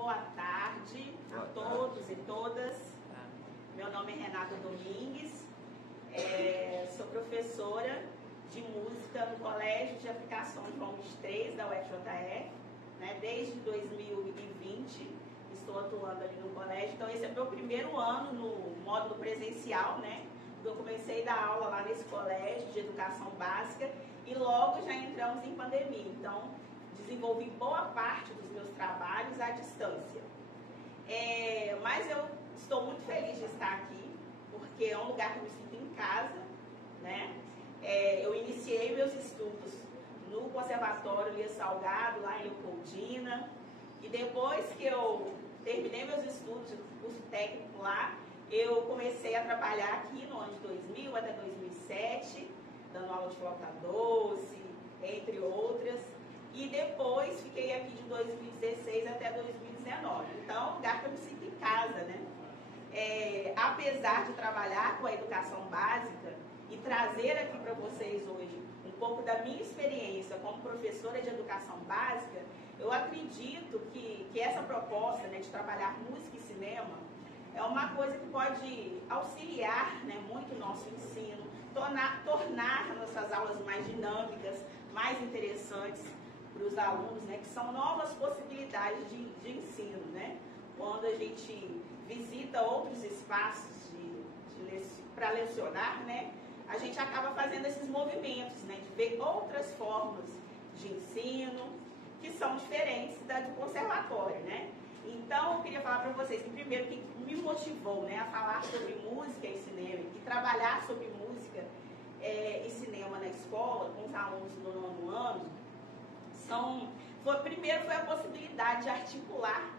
boa tarde a todos e todas. Meu nome é Renata Domingues, sou professora de música no Colégio de Aplicação João 23 da UFJF, né? Desde 2020 estou atuando ali no colégio, então esse é o meu primeiro ano no módulo presencial, né? Eu comecei a dar aula lá nesse colégio de educação básica e logo já entramos em pandemia, então desenvolvi boa parte dos meus trabalhos à distância. Mas eu estou muito feliz de estar aqui, porque é um lugar que eu me sinto em casa, né? Eu iniciei meus estudos no Conservatório Lia Salgado, lá em Leopoldina, e depois que eu terminei meus estudos do curso técnico lá, eu comecei a trabalhar aqui no ano de 2000 até 2007, dando aula de flauta doce, entre outras. E depois fiquei aqui de 2016 até 2019. Então, é um lugar que eu me sinto em casa, né? Apesar de trabalhar com a educação básica e trazer aqui para vocês hoje um pouco da minha experiência como professora de educação básica, eu acredito que essa proposta, né, de trabalhar música e cinema é uma coisa que pode auxiliar, né, muito o nosso ensino, tornar nossas aulas mais dinâmicas, mais interessantes para os alunos, né, que são novas possibilidades de ensino, né? Quando a gente visita outros espaços para lecionar, né, a gente acaba fazendo esses movimentos, né, de ver outras formas de ensino que são diferentes da do conservatório, né? Então, eu queria falar para vocês que primeiro que me motivou, né, a falar sobre música e cinema e trabalhar sobre música e cinema na escola com os alunos do 9º ano, primeiro foi a possibilidade de articular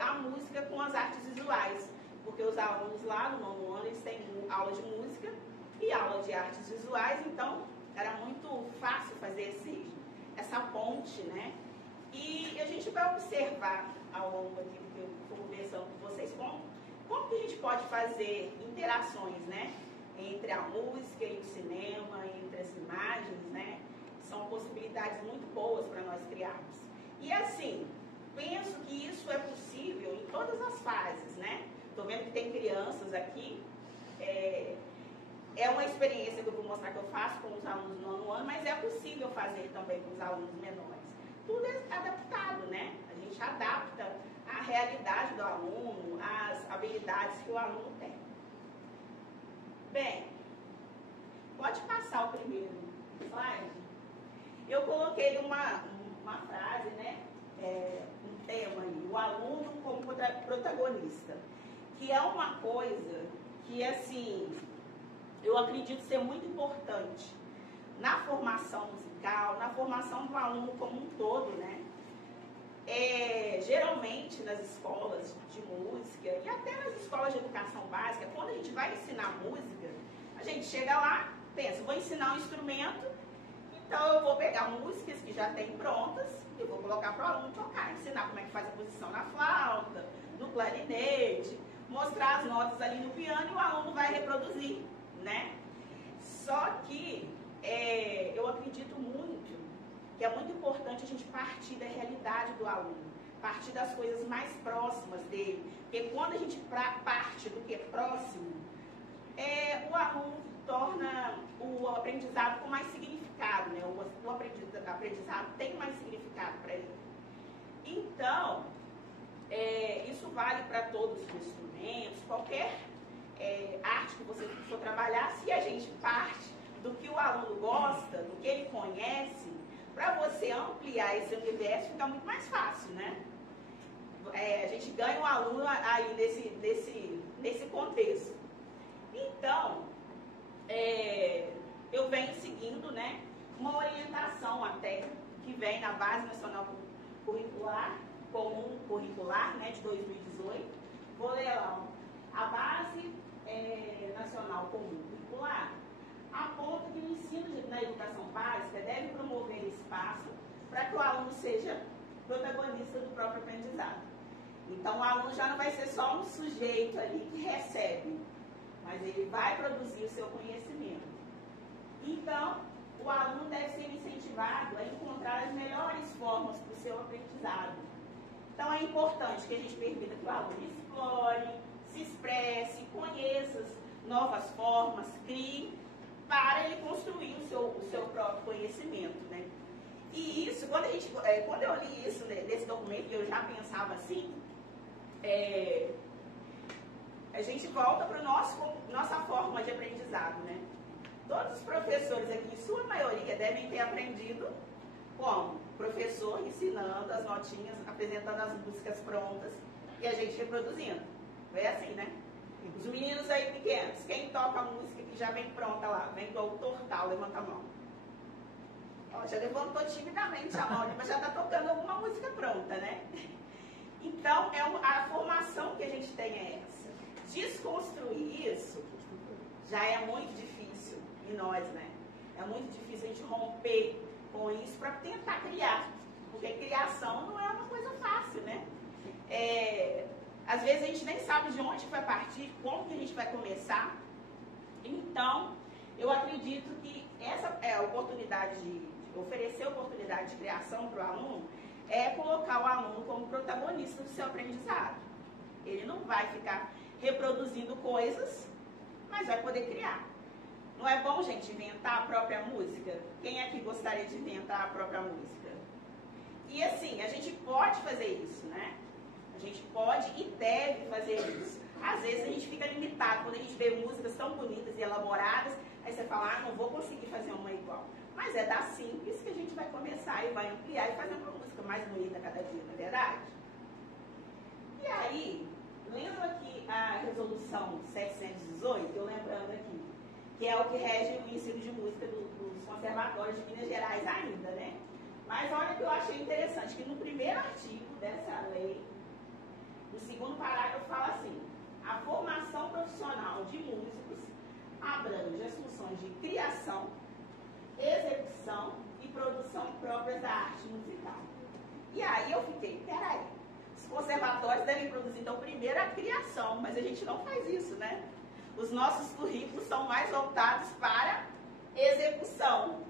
a música com as artes visuais, porque os alunos lá no 9º ano eles têm aula de música e aula de artes visuais, então era muito fácil fazer essa ponte, né? E a gente vai observar ao longo aqui que eu estou conversando com vocês como que a gente pode fazer interações, né, entre a música e o cinema, entre as imagens, né? São possibilidades muito boas para nós criarmos. E assim, penso que isso é possível em todas as fases, né? Estou vendo que tem crianças aqui. É uma experiência que eu vou mostrar que eu faço com os alunos do 9º ano, mas é possível fazer também com os alunos menores. Tudo é adaptado, né? A gente adapta a realidade do aluno, as habilidades que o aluno tem. Bem, pode passar o primeiro slide. Eu coloquei uma frase, né? Um tema aí, o aluno como protagonista, que é uma coisa que, assim, eu acredito ser muito importante na formação musical, na formação do aluno como um todo, né? Geralmente nas escolas de música e até nas escolas de educação básica, quando a gente vai ensinar música, a gente chega lá, pensa, vou ensinar um instrumento, então eu vou pegar músicas que já tem prontas e vou colocar para o aluno tocar, ensinar como é que faz a posição na flauta, no clarinete, mostrar as notas ali no piano e o aluno vai reproduzir, né? Só que eu acredito muito que é muito importante a gente partir da realidade do aluno, partir das coisas mais próximas dele, porque quando a gente parte do que é próximo, o aluno torna o aprendizado com mais significado, né? O aprendizado tem mais significado para ele. Então, isso vale para todos os instrumentos, qualquer arte que você for trabalhar, se a gente parte do que o aluno gosta, do que ele conhece, para você ampliar esse universo fica muito mais fácil, né? A gente ganha o aluno aí nesse contexto. Então, eu venho seguindo, né, uma orientação até que vem na Base Nacional Curricular, Comum Curricular, né, de 2018. Vou ler lá, a Base Nacional Comum Curricular aponta que o ensino na educação básica deve promover espaço para que o aluno seja protagonista do próprio aprendizado. Então, o aluno já não vai ser só um sujeito ali que recebe, mas ele vai produzir o seu conhecimento. Então, o aluno deve ser incentivado a encontrar as melhores formas para o seu aprendizado. Então é importante que a gente permita que o aluno explore, se expresse, conheça novas formas, crie, para ele construir o seu próprio conhecimento, né? E isso, quando eu li isso, né, desse documento, eu já pensava assim, a gente volta para nossa forma de aprendizado, né? Todos os professores aqui, em sua maioria, devem ter aprendido como? Professor ensinando as notinhas, apresentando as músicas prontas e a gente reproduzindo. É assim, né? Os meninos aí pequenos, quem toca a música que já vem pronta lá, vem do autor tal, levanta a mão. Ó, já levantou timidamente a mão, mas já está tocando alguma música pronta, né? Então, a formação que a gente tem é essa. Desconstruir isso já é muito difícil em nós, né? É muito difícil a gente romper com isso para tentar criar, porque criação não é uma coisa fácil, né? Às vezes a gente nem sabe de onde vai partir, como que a gente vai começar. Então, eu acredito que essa é a oportunidade de oferecer a oportunidade de criação para o aluno, é colocar o aluno como protagonista do seu aprendizado. Ele não vai ficar reproduzindo coisas, mas vai poder criar. Não é bom, gente, inventar a própria música? Quem aqui gostaria de inventar a própria música? E assim, a gente pode fazer isso, né? A gente pode e deve fazer isso. Às vezes a gente fica limitado, quando a gente vê músicas tão bonitas e elaboradas, aí você fala, não vou conseguir fazer uma igual. Mas é da simples que a gente vai começar e vai ampliar e fazer uma música mais bonita cada dia, não é verdade? E aí, lendo aqui a resolução 718, eu lembrando aqui, que é o que rege o ensino de música dos conservatórios de Minas Gerais ainda, né? Mas olha que eu achei interessante, que no primeiro artigo dessa lei, no segundo parágrafo, fala assim, a formação profissional de músicos abrange as funções de criação, execução e produção próprias da arte musical. E aí eu fiquei, peraí, os conservatórios devem produzir, então, primeiro a criação, mas a gente não faz isso, né? Os nossos currículos são mais voltados para execução,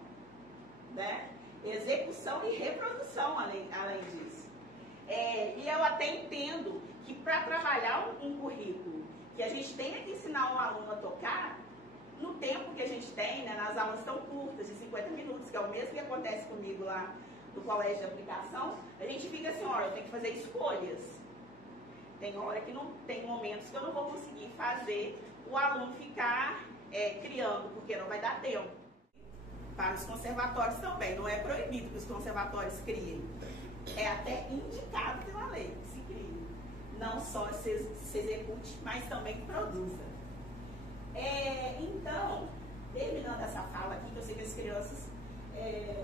né? Execução e reprodução, além disso. E eu até entendo que para trabalhar um currículo que a gente tenha que ensinar um aluno a tocar, no tempo que a gente tem, né, nas aulas tão curtas, de 50 minutos, que é o mesmo que acontece comigo lá no colégio de aplicação, a gente fica assim, olha, eu tenho que fazer escolhas. Tem hora que não tem momentos que eu não vou conseguir fazer o aluno ficar criando, porque não vai dar tempo. Para os conservatórios também, não é proibido que os conservatórios criem. É até indicado pela lei que se crie. Não só se execute, mas também que produza. Então, terminando essa fala aqui, que eu sei que as crianças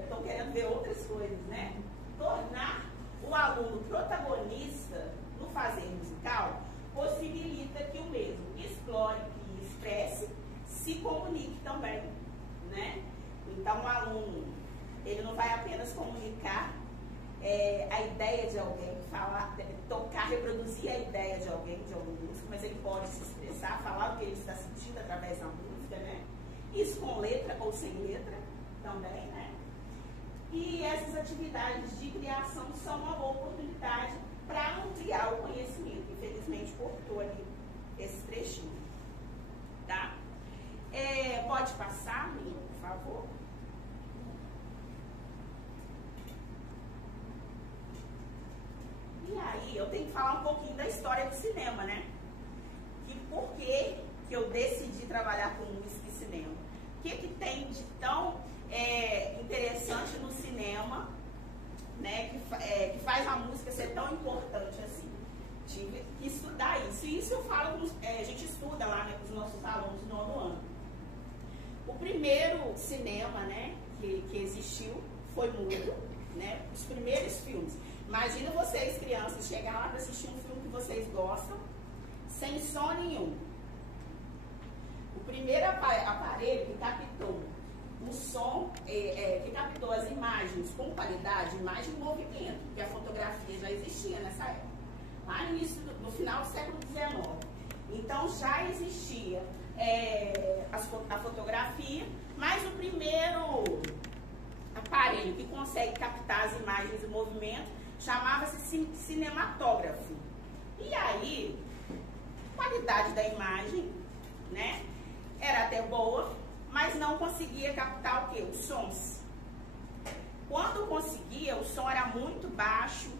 estão querendo ver outras coisas, né? Tornar o aluno protagonista no fazer musical possibilita que o mesmo explore, que expresse, se comunique também, né? Então, o aluno, ele não vai apenas comunicar a ideia de alguém, tocar, reproduzir a ideia de alguém, de algum músico, mas ele pode se expressar, falar o que ele está sentindo através da música, né? Isso com letra ou sem letra também, né? E essas atividades de criação são uma boa oportunidade para ampliar o conhecimento. Infelizmente, cortou ali esse trechinho, tá? Pode passar, menino, por favor? E aí, eu tenho que falar um pouquinho da história do cinema, né? Que por que eu decidi trabalhar com música e cinema? O que tem de tão interessante no cinema, né? Que faz a música ser tão importante assim? Tive que estudar isso. E isso eu falo, a gente estuda lá, né, com os nossos alunos no nono ano. O primeiro cinema, né, que existiu foi mudo, né? Os primeiros filmes. Imagina vocês, crianças, chegar lá para assistir um filme que vocês gostam, sem som nenhum. O primeiro aparelho que captou o som, que captou as imagens com qualidade, imagem em movimento, porque a fotografia já existia nessa época, lá no início, no final do século XIX. Então já existia a fotografia, mas o primeiro aparelho que consegue captar as imagens em movimento chamava-se cinematógrafo. E aí, a qualidade da imagem, né, era até boa, mas não conseguia captar o quê? Os sons. Quando conseguia, o som era muito baixo,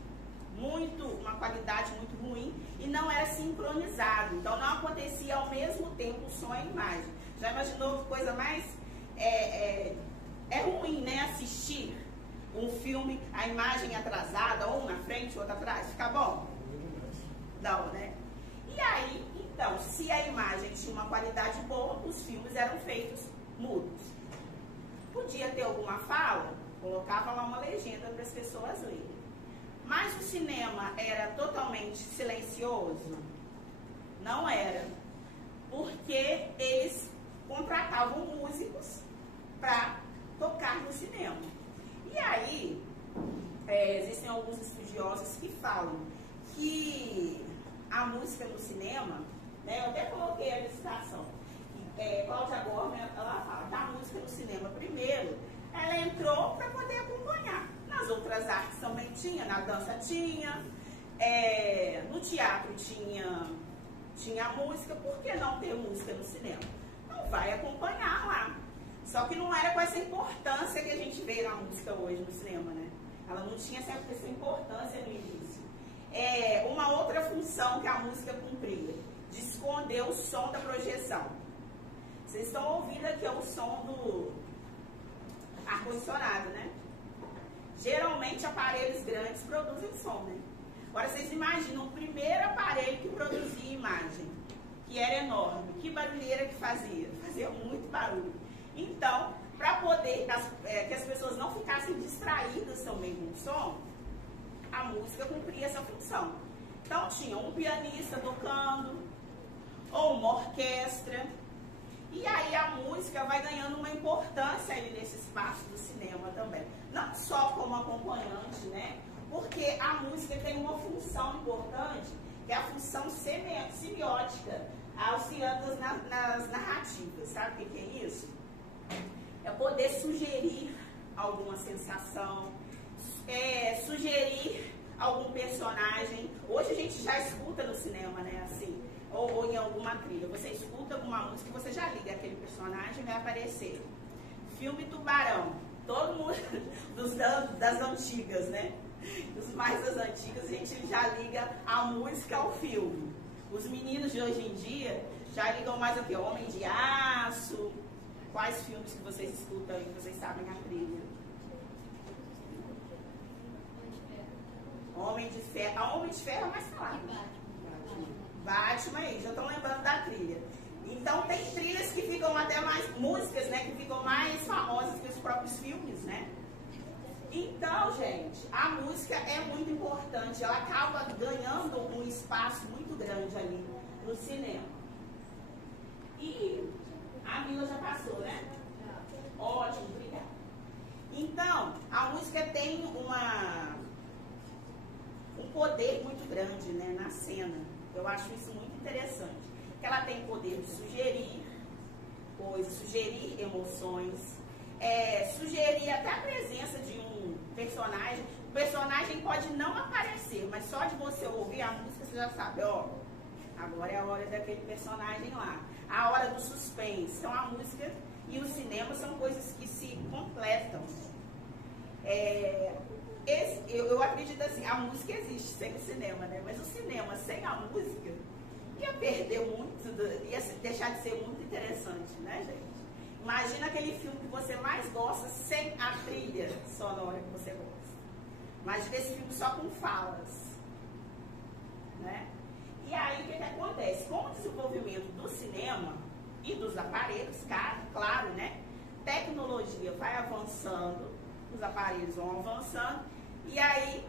uma qualidade muito ruim e não era sincronizado. Então não acontecia ao mesmo tempo o som e a imagem. Já imaginou coisa mais... É ruim, né? Assistir um filme, a imagem atrasada, um na frente, outro atrás. Fica bom? Não, né? E aí, então, se a imagem tinha uma qualidade boa, os filmes eram feitos mudos. Podia ter alguma fala, colocava lá uma legenda para as pessoas lerem. Mas o cinema era totalmente silencioso? Não era. Porque eles contratavam músicos para tocar no cinema. E aí, existem alguns estudiosos que falam que a música no cinema, né, eu até coloquei a licitação, Cláudia Gorman, ela fala que a música no cinema, primeiro, ela entrou para poder acompanhar. Nas outras artes também tinha, na dança tinha, no teatro tinha música, por que não ter música no cinema? Não vai acompanhar lá. Só que não era com essa importância que a gente vê na música hoje no cinema, né? Ela não tinha essa importância no início. Uma outra função que a música cumpria, de esconder o som da projeção. Vocês estão ouvindo aqui o som do ar-condicionado, né? Geralmente aparelhos grandes produzem som, né? Agora vocês imaginam o primeiro aparelho que produzia imagem, que era enorme, que barulheira que fazia? Fazia muito barulho. Então, para poder que as pessoas não ficassem distraídas também com o som, a música cumpria essa função. Então tinha um pianista tocando, ou uma orquestra, e aí a música vai ganhando uma importância ali nesse espaço do cinema também. Não só como acompanhante, né? Porque a música tem uma função importante, que é a função semiótica, auxiliando nas narrativas. Sabe o que é isso? É poder sugerir alguma sensação, sugerir algum personagem. Hoje a gente já escuta no cinema, né? Assim, ou em alguma trilha. Você escuta alguma música e você já liga aquele personagem, vai aparecer. Filme Tubarão. Todo mundo das antigas, né? Os mais das antigas, a gente já liga a música ao filme. Os meninos de hoje em dia já ligam mais o quê? Homem de Aço. Quais filmes que vocês escutam aí, que vocês sabem a trilha? Homem de Ferro. A Homem de Ferro é mais falado. Batman aí, já estão lembrando da trilha. Então tem trilhas que ficam até mais, músicas, né, que ficam mais famosas que os próprios filmes, né? Então, gente, a música é muito importante, ela acaba ganhando um espaço muito grande ali no cinema. E a Mila já passou, né? Ótimo, obrigada. Então, a música tem um poder muito grande, né, na cena. Eu acho isso muito interessante. Que ela tem o poder de sugerir coisas, sugerir emoções, sugerir até a presença de um personagem. O personagem pode não aparecer, mas só de você ouvir a música você já sabe, ó, agora é a hora daquele personagem lá. A hora do suspense. Então a música e o cinema são coisas que se completam. Eu acredito assim, a música existe sem o cinema, né? Mas o cinema sem a música ia perder muito, ia deixar de ser muito interessante, né, gente? Imagina aquele filme que você mais gosta sem a trilha sonora que você gosta. Imagina esse filme só com falas, né? E aí, o que acontece? Com o desenvolvimento do cinema e dos aparelhos, claro, né? Tecnologia vai avançando, os aparelhos vão avançando, e aí,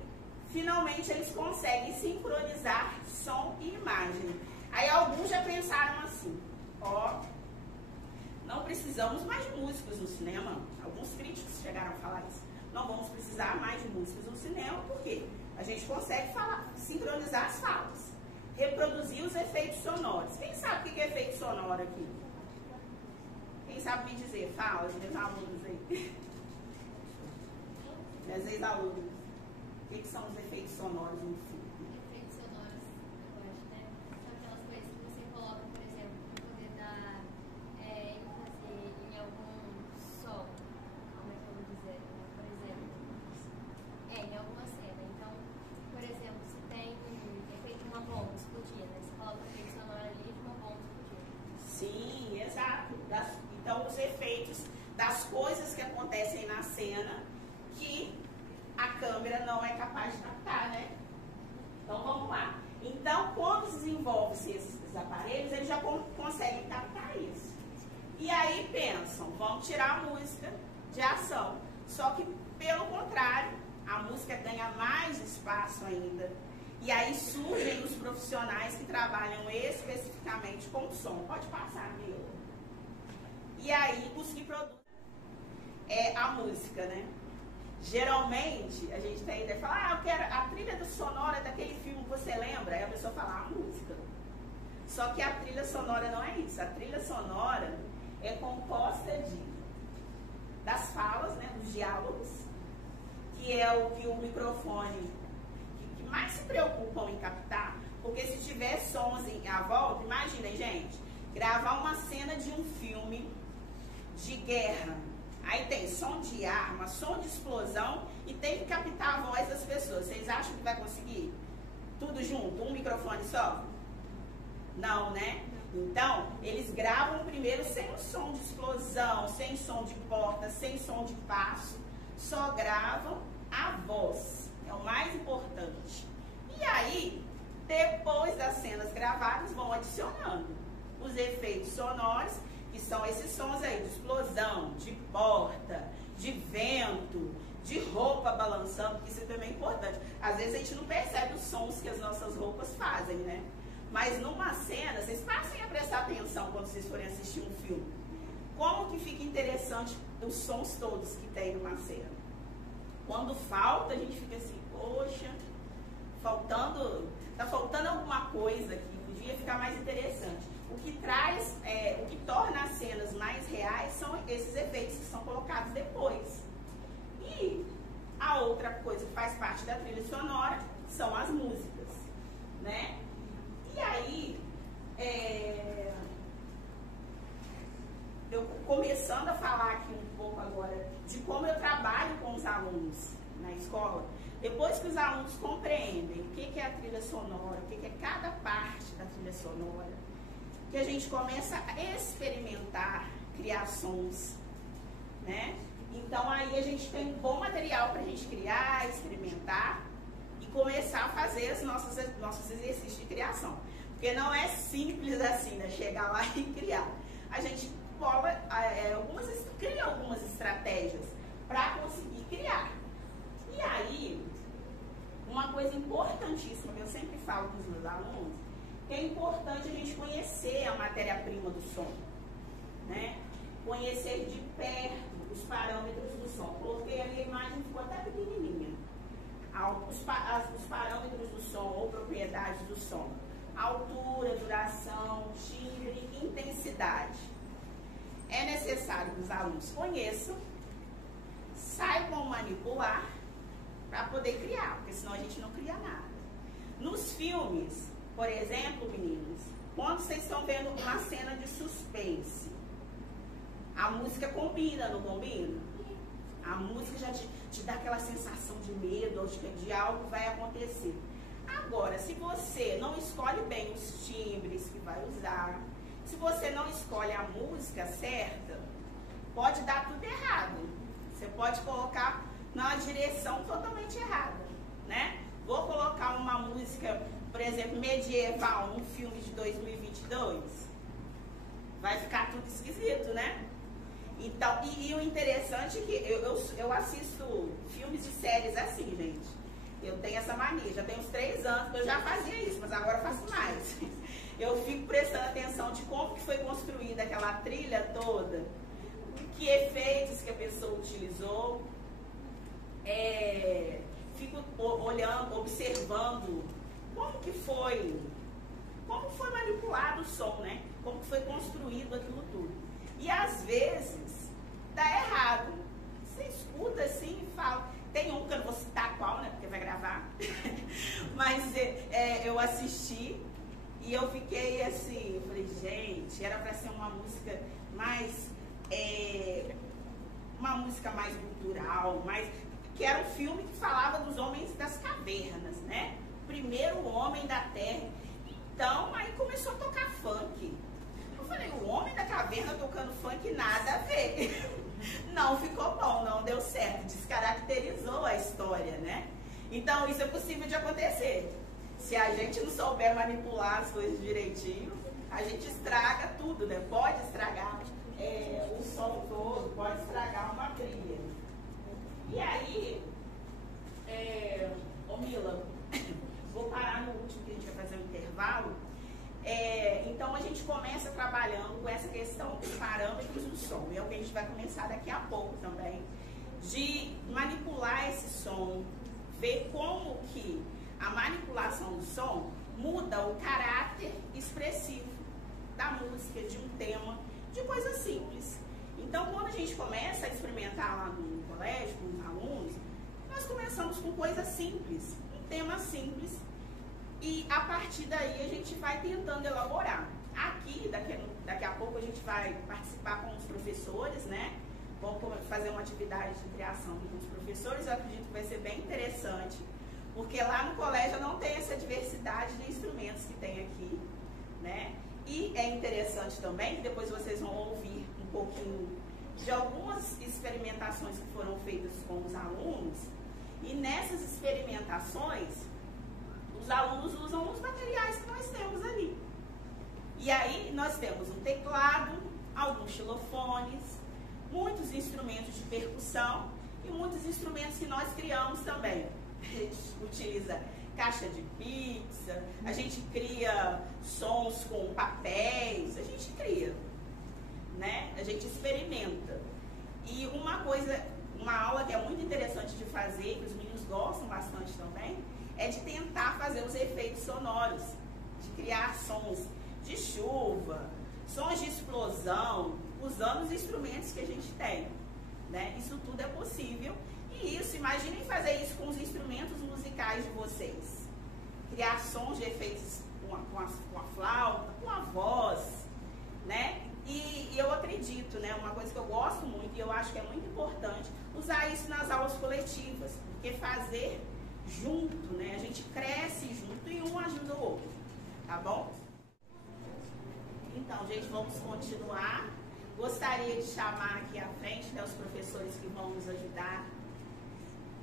finalmente, eles conseguem sincronizar som e imagem. Aí, alguns já pensaram assim, ó, não precisamos mais de músicos no cinema. Alguns críticos chegaram a falar isso. Não vamos precisar mais de músicos no cinema, porque a gente consegue sincronizar as falas. Reproduzir os efeitos sonoros. Quem sabe o que é efeito sonoro aqui? Quem sabe me dizer? Fala, os meus alunos aí. Meus ex-alunos. O que são os efeitos sonoros no filme? Efeitos sonoros, eu acho, né? São aquelas coisas que você coloca, por exemplo, para poder dar ênfase em algum som. Como é que eu vou dizer? Por exemplo, em alguma cena. Então, por exemplo, se tem efeito de uma bomba explodindo, você coloca um efeito sonoro ali de uma bomba explodindo. Sim, exato. Então, os efeitos das coisas que acontecem na cena que a câmera não é capaz de captar, né? Então, vamos lá. Então, quando desenvolve-se esses aparelhos, eles já conseguem captar isso. E aí pensam, vamos tirar a música de ação. Só que, pelo contrário, a música ganha mais espaço ainda. E aí surgem os profissionais que trabalham especificamente com o som. Pode passar, Mila. E aí, os que produzem a música, né? Geralmente, a gente tem a ideia de falar, eu quero a trilha sonora daquele filme que você lembra. Aí a pessoa fala, a música. Só que a trilha sonora não é isso. A trilha sonora é composta das falas, né, dos diálogos, que é o que o microfone que mais se preocupam em captar, porque se tiver sons à volta, imaginem, gente, gravar uma cena de um filme de guerra. Aí tem som de arma, som de explosão e tem que captar a voz das pessoas. Vocês acham que vai conseguir? Tudo junto? Um microfone só? Não, né? Então, eles gravam primeiro sem o som de explosão, sem som de porta, sem som de passo. Só gravam a voz. É o mais importante. E aí, depois das cenas gravadas, vão adicionando os efeitos sonoros, que são esses sons aí de explosão, de porta, de vento, de roupa balançando, que isso também é importante. Às vezes a gente não percebe os sons que as nossas roupas fazem, né? Mas numa cena, vocês passem a prestar atenção quando vocês forem assistir um filme. Como que fica interessante os sons todos que tem numa cena. Quando falta, a gente fica assim, poxa, tá faltando alguma coisa aqui, podia ficar mais interessante. O que traz, o que torna as cenas mais reais são esses efeitos que são colocados depois. E a outra coisa que faz parte da trilha sonora são as músicas, né? E aí, eu começando a falar aqui um pouco agora de como eu trabalho com os alunos na escola, depois que os alunos compreendem o que é a trilha sonora, o que é cada parte da trilha sonora, que a gente começa a experimentar criações, né? Então aí a gente tem um bom material para a gente criar, experimentar e começar a fazer os nossos exercícios de criação. Porque não é simples assim, né? Chegar lá e criar. A gente cria algumas estratégias para conseguir criar. E aí, uma coisa importantíssima que eu sempre falo com os meus alunos, que é importante a gente conhecer a matéria-prima do som, né? Conhecer de perto os parâmetros do som. Coloquei ali a imagem, ficou até pequenininha. Os parâmetros do som ou propriedades do som. Altura, duração, timbre, intensidade. É necessário que os alunos conheçam, saibam manipular para poder criar, porque senão a gente não cria nada. Nos filmes, por exemplo, meninos, quando vocês estão vendo uma cena de suspense, a música combina, não combina? A música já te dá aquela sensação de medo, ou de algo vai acontecer. Agora, se você não escolhe bem os timbres que vai usar, se você não escolhe a música certa, pode dar tudo errado. Você pode colocar na direção totalmente errada, né? Vou colocar uma música, por exemplo, medieval, um filme de 2022, vai ficar tudo esquisito, né? Então, e o interessante é que eu assisto filmes e séries assim, gente. Eu tenho essa mania, já tem uns 3 anos que eu já fazia isso, mas agora eu faço mais. Eu fico prestando atenção de como que foi construída aquela trilha toda, que efeitos que a pessoa utilizou. Fico olhando, observando como foi manipulado o som, né? Como que foi construído aquilo tudo. E às vezes dá errado. Você escuta assim e fala. Tem um que eu não vou citar qual, né? Porque vai gravar E eu fiquei assim, eu falei, gente, era para ser uma música mais cultural, que era um filme que falava dos homens das cavernas, né? Primeiro homem da terra. Então, aí começou a tocar funk. Eu falei, o homem da caverna tocando funk, nada a ver. Não ficou bom, não deu certo, descaracterizou a história, né? Então, isso é possível de acontecer. Se a gente não souber manipular as coisas direitinho, a gente estraga tudo, né? Pode estragar o som todo, pode estragar uma trilha. E aí, ô Mila, vou parar no último que a gente vai fazer um intervalo. Então a gente começa trabalhando com essa questão dos parâmetros do som. É o que a gente vai começar daqui a pouco também, de manipular esse som, ver como que a manipulação do som muda o caráter expressivo da música, de um tema, de coisas simples. Então, quando a gente começa a experimentar lá no colégio, com os alunos, nós começamos com coisas simples, um tema simples, e a partir daí a gente vai tentando elaborar. Aqui, daqui a pouco, a gente vai participar com os professores, né? Vamos fazer uma atividade de criação com os professores. Eu acredito que vai ser bem interessante, porque lá no colégio não tem essa diversidade de instrumentos que tem aqui, né? E é interessante também que depois vocês vão ouvir um pouquinho de algumas experimentações que foram feitas com os alunos, e nessas experimentações os alunos usam os materiais que nós temos ali. E aí nós temos um teclado, alguns xilofones, muitos instrumentos de percussão e muitos instrumentos que nós criamos também. A gente utiliza caixa de pizza, a gente cria sons com papéis, a gente cria, né? A gente experimenta. E uma aula que é muito interessante de fazer, que os meninos gostam bastante também, é de tentar fazer os efeitos sonoros, de criar sons de chuva, sons de explosão, usando os instrumentos que a gente tem, né? Isso tudo é possível. E isso, imaginem fazer isso com os instrumentos musicais de vocês. Criar sons de efeitos com a flauta, com a voz, né? E eu acredito, né? Uma coisa que eu gosto muito e eu acho que é muito importante, usar isso nas aulas coletivas, porque fazer junto, né? A gente cresce junto e um ajuda o outro, tá bom? Então, gente, vamos continuar. Gostaria de chamar aqui à frente, né, os professores que vão nos ajudar.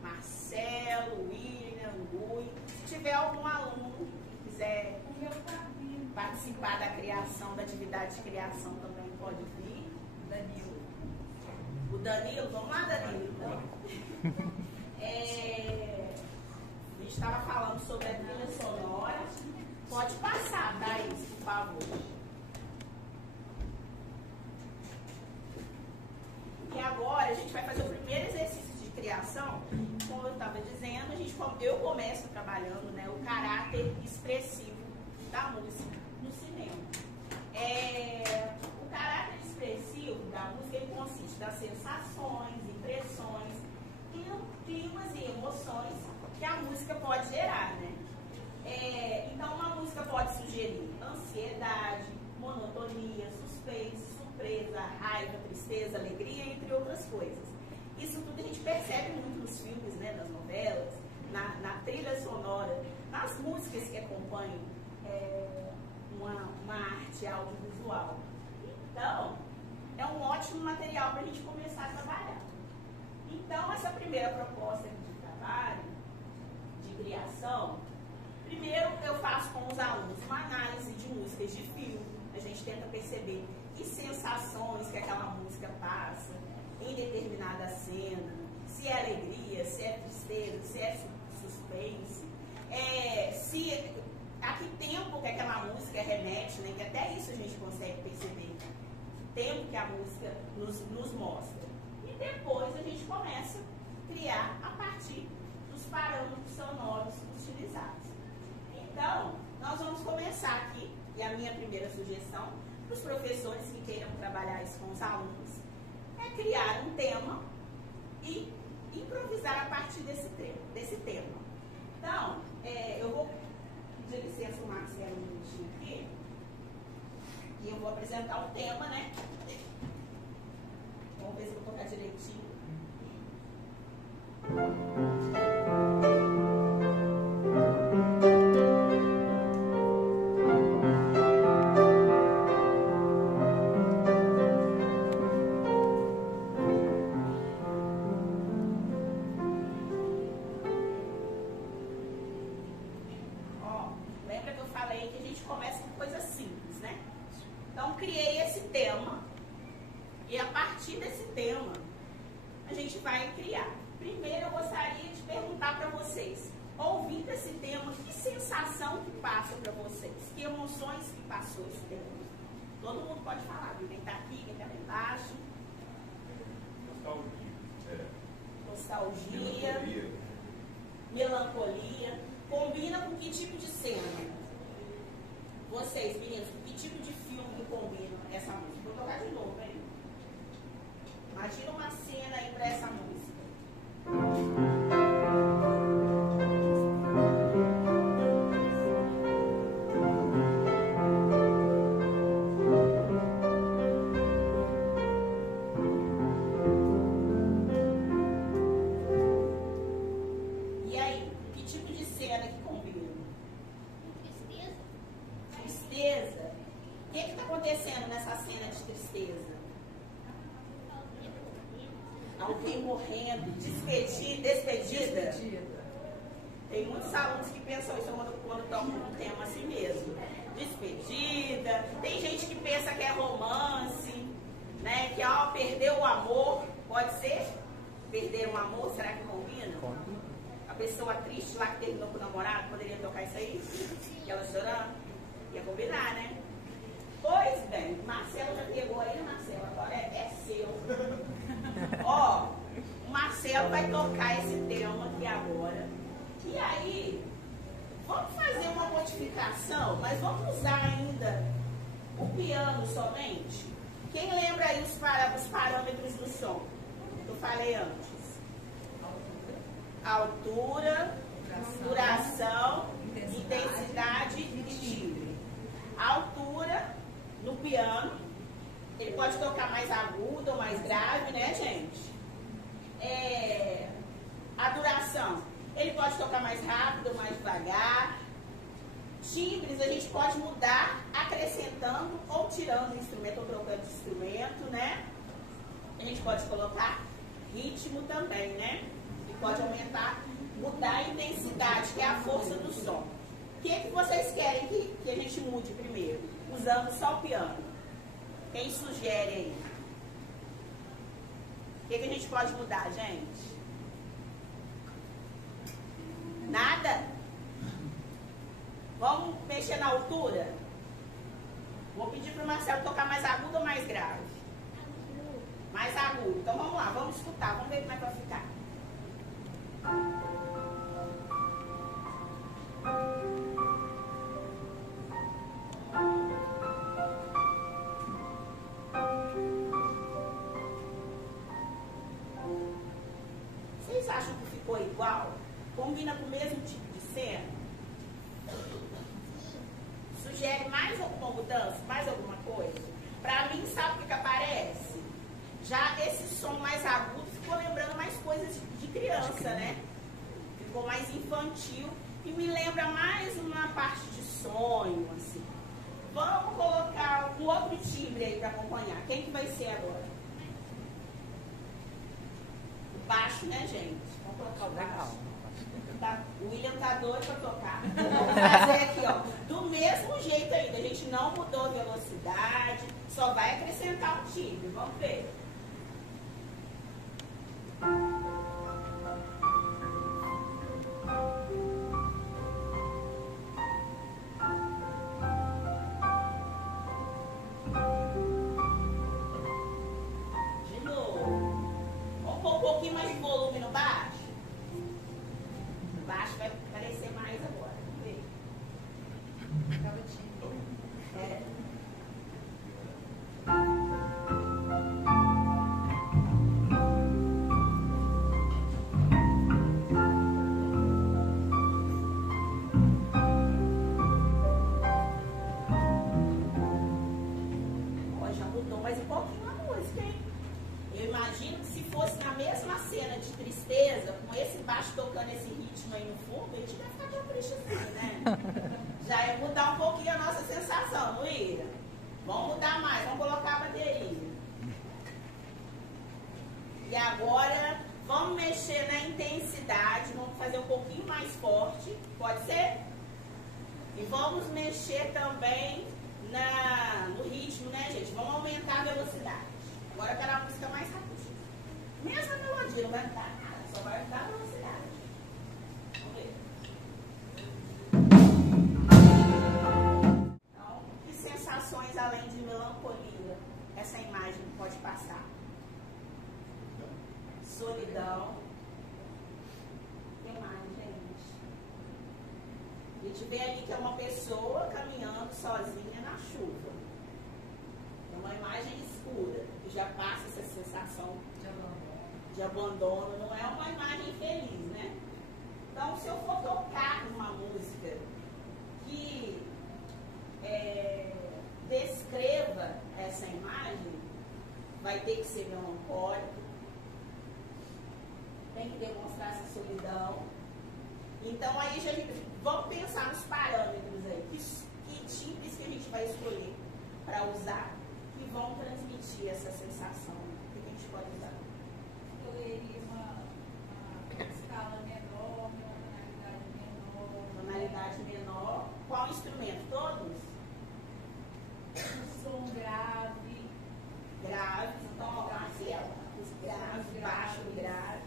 Marcelo, William, Gui. Se tiver algum aluno que quiser participar da criação, da atividade de criação, também pode vir. Danilo. O Danilo, vamos lá, Danilo, então. A gente estava falando sobre a trilha sonora. Pode passar, Thaís, por favor. E agora a gente vai fazer o primeiro exercício de criação. Como eu estava dizendo, eu começo trabalhando, né, o caráter expressivo da música no cinema. O caráter expressivo da música ele consiste das sensações, impressões, climas e emoções que a música pode gerar, né? Então, uma música pode sugerir ansiedade, monotonia, suspense, surpresa, raiva, tristeza, alegria, entre outras coisas. Isso tudo a gente percebe muito nos filmes, né, nas novelas, na trilha sonora, nas músicas que acompanham uma arte audiovisual. Então, é um ótimo material para a gente começar a trabalhar. Então, essa primeira proposta de trabalho, de criação, primeiro eu faço com os alunos uma análise de músicas de filme. A gente tenta perceber que sensações que aquela música passa em determinada cena, se é alegria, se é tristeza, se é suspense, a que tempo que aquela música remete, né? Que até isso a gente consegue perceber, o tempo que a música nos mostra. E depois a gente começa a criar a partir dos parâmetros sonoros utilizados. Então, nós vamos começar aqui, e a minha primeira sugestão para os professores que queiram trabalhar isso com os alunos é criar um tema e improvisar a partir desse tema. Então, eu vou pedir licença ao Marcelo um minutinho aqui. E eu vou apresentar um tema, né? Vamos ver se eu vou tocar direitinho. Todo mundo pode falar, viu? Quem está aqui, quem está lá embaixo. Nostalgia. Melancolia. Combina com que tipo de cena? Vocês, meninos, com que tipo de filme combina essa música? Vou tocar de novo, hein? Imagina uma cena aí para essa música. Alguém morrendo, despedida. Tem muitos alunos que pensam isso quando tocam um tema assim mesmo. Despedida. Tem gente que pensa que é romance, né? Que perdeu o amor. Pode ser? Perder um amor, será que combina? A pessoa triste lá que terminou com o namorado, poderia tocar isso aí? E ela chorando? Ia combinar, né? Pois bem, Marcelo já pegou aí, Marcelo, agora é seu. Ó, o Marcelo vai tocar esse tema aqui agora. E aí, vamos fazer uma modificação, mas vamos usar ainda o piano somente. Quem lembra aí os parâmetros do som? Eu falei antes. Altura, duração, intensidade e timbre. A altura no piano, ele pode tocar mais agudo ou mais grave, né, gente? A duração, ele pode tocar mais rápido ou mais devagar. Timbres, a gente pode mudar acrescentando ou tirando o instrumento ou trocando de instrumento, né? A gente pode colocar ritmo também, né? E pode aumentar, mudar a intensidade, que é a força do som. O que vocês querem que a gente mude primeiro? Usando só o piano. Quem sugere aí? O que a gente pode mudar, gente? Nada? Vamos mexer na altura? Vou pedir para o Marcelo tocar mais agudo ou mais grave? Mais agudo. Então vamos lá, vamos escutar. Vamos ver como é que vai ficar. Vocês acham que ficou igual? Combina com o mesmo tipo de cena? Sugere mais alguma mudança? Mais alguma coisa? Pra mim, sabe o que aparece? Já esse som mais agudo ficou lembrando mais coisas de criança, né? Ficou mais infantil e me lembra mais uma parte de sonho, assim. Vamos colocar um outro timbre aí para acompanhar. Quem que vai ser agora? O baixo, né, gente? Vamos colocar o baixo. Tá, o William tá doido para tocar. Vamos fazer aqui, ó. Do mesmo jeito ainda. A gente não mudou a velocidade, só vai acrescentar um timbre. Vamos ver. De novo. Vamos pôr um pouquinho mais de volume no baixo. O baixo vai aparecer mais agora. Vamos ver. É. fosse na mesma cena de tristeza, com esse baixo tocando esse ritmo aí no fundo, a gente ia ficar tão triste assim, né? Já ia mudar um pouquinho a nossa sensação, não ia? Vamos mudar mais, vamos colocar a bateria. E agora, vamos mexer na intensidade, vamos fazer um pouquinho mais forte, pode ser? E vamos mexer também no ritmo, né, gente? Vamos aumentar a velocidade. Agora eu quero a música mais rapidinha. Mesma melodia, não vai mudar nada, só vai mudar a velocidade. Vamos ver. Então, que sensações além de melancolia essa imagem pode passar? Solidão. O que mais, gente? A gente vê ali que é uma pessoa caminhando sozinha na chuva. É uma imagem escura, que já passa essa sensação de abandono. Não é uma imagem feliz, né? Então, se eu for tocar uma música que descreva essa imagem, vai ter que ser melancólico, tem que demonstrar essa solidão. Então, aí já vamos pensar nos parâmetros aí. Que timbres que a gente vai escolher para usar que vão transmitir essa sensação. O que a gente pode usar? Escolheria uma escala menor, uma tonalidade menor. Tonalidade menor. Qual instrumento? Todos? Um som grave. Graves. Então, ó, Marcela. Os graves, baixo, grave.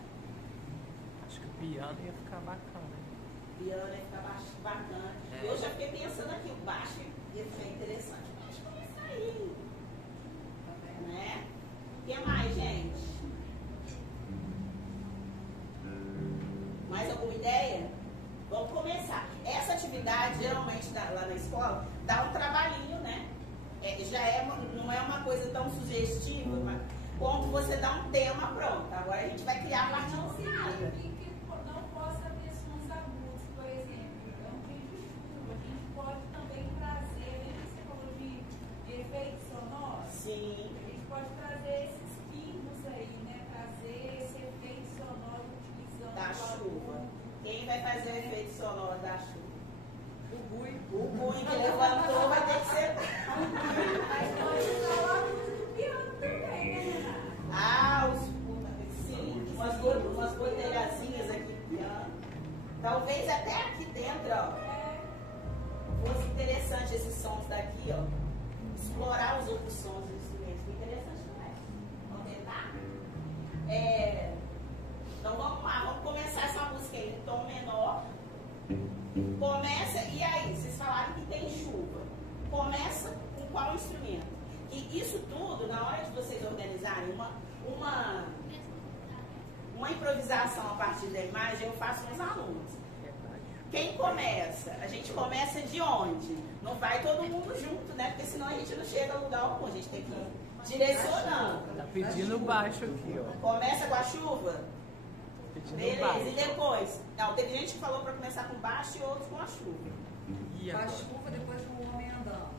Acho que o piano ia ficar bacana. Piano ia ficar bacana. Eu já fiquei pensando aqui, o baixo ia ficar interessante. O baixo começa aí. Né? O que mais, gente? Mais alguma ideia? Vamos começar. Essa atividade, geralmente, lá na escola, dá um trabalhinho, né? Não é uma coisa tão sugestiva, mas quando você dá um tema, pronto. Agora a gente vai criar a partir do nada. Não possa ter sons agudos, por exemplo. É um vídeo de chuva. A gente pode também trazer, lembra que você falou de efeitos sonoros? Sim. A gente pode trazer esses pingos aí, né? Trazer esse efeito sonoro utilizando Da o chuva. agudo. Quem vai fazer o efeito sonoro da chuva? O Gui. O Gui que levantou vai ter que ser. Mas pode usar o agudo do piano também, né, Renata? Ah, sim, umas botelhazinhas aqui no piano. Talvez até aqui dentro, ó, fosse interessante esses sons daqui, ó. Explorar os outros sons dos instrumentos. Foi interessante também. Vamos tentar? Então vamos lá, vamos começar essa música aí em tom menor. Começa, e aí? Vocês falaram que tem chuva. Começa com qual instrumento? E isso tudo, na hora de vocês organizarem uma improvisação a partir da imagem, eu faço com os alunos. Quem começa? A gente começa de onde? Não vai todo mundo junto, né? Porque senão a gente não chega a lugar algum. A gente tem que ir direcionando. Tá pedindo baixo aqui, ó. Começa com a chuva? Pedindo Beleza, baixo. e depois? Não, teve gente que falou para começar com baixo e outros com a chuva. E Com a agora? chuva, depois com o homem andando.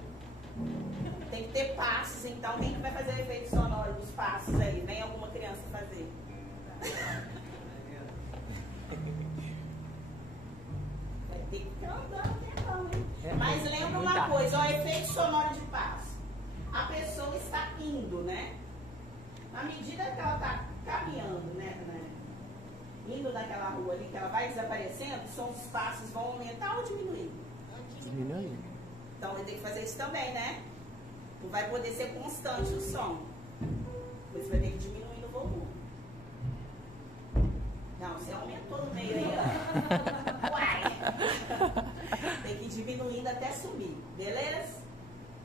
Tem que ter passos, então quem que vai fazer o efeito sonoro dos passos aí? Vem alguma criança fazer? Vai ter que ficar andando, hein? Mas lembra uma coisa, ó, efeito sonoro de passo. A pessoa está indo, né? À medida que ela está caminhando, né? Indo naquela rua ali, que ela vai desaparecendo, os passos vão aumentar ou diminuir? Diminuindo. Então vai ter que fazer isso também, né? Não vai poder ser constante o som. Você vai ter que diminuir no volume. Não, você aumentou no meio aí, ó. Uai! Tem que ir diminuindo até sumir, beleza?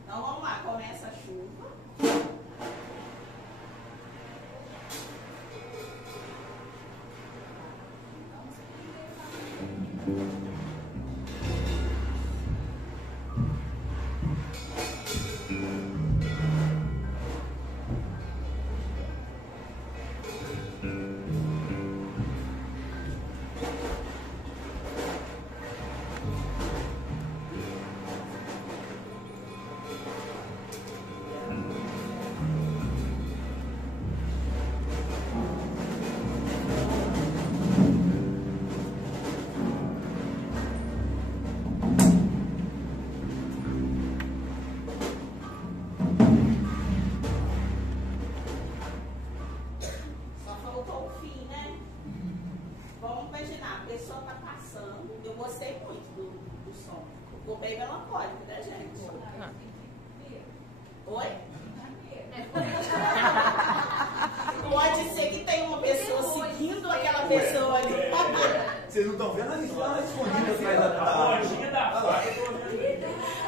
Então vamos lá, começa a chuva. Vamos imaginar, a pessoa está passando, eu gostei muito do som. Ficou bem melancólico, né, gente? Oi? Pode ser que tenha uma pessoa seguindo aquela pessoa ali. Vocês não estão vendo ali? Ela escondida atrás da pontinha da faca.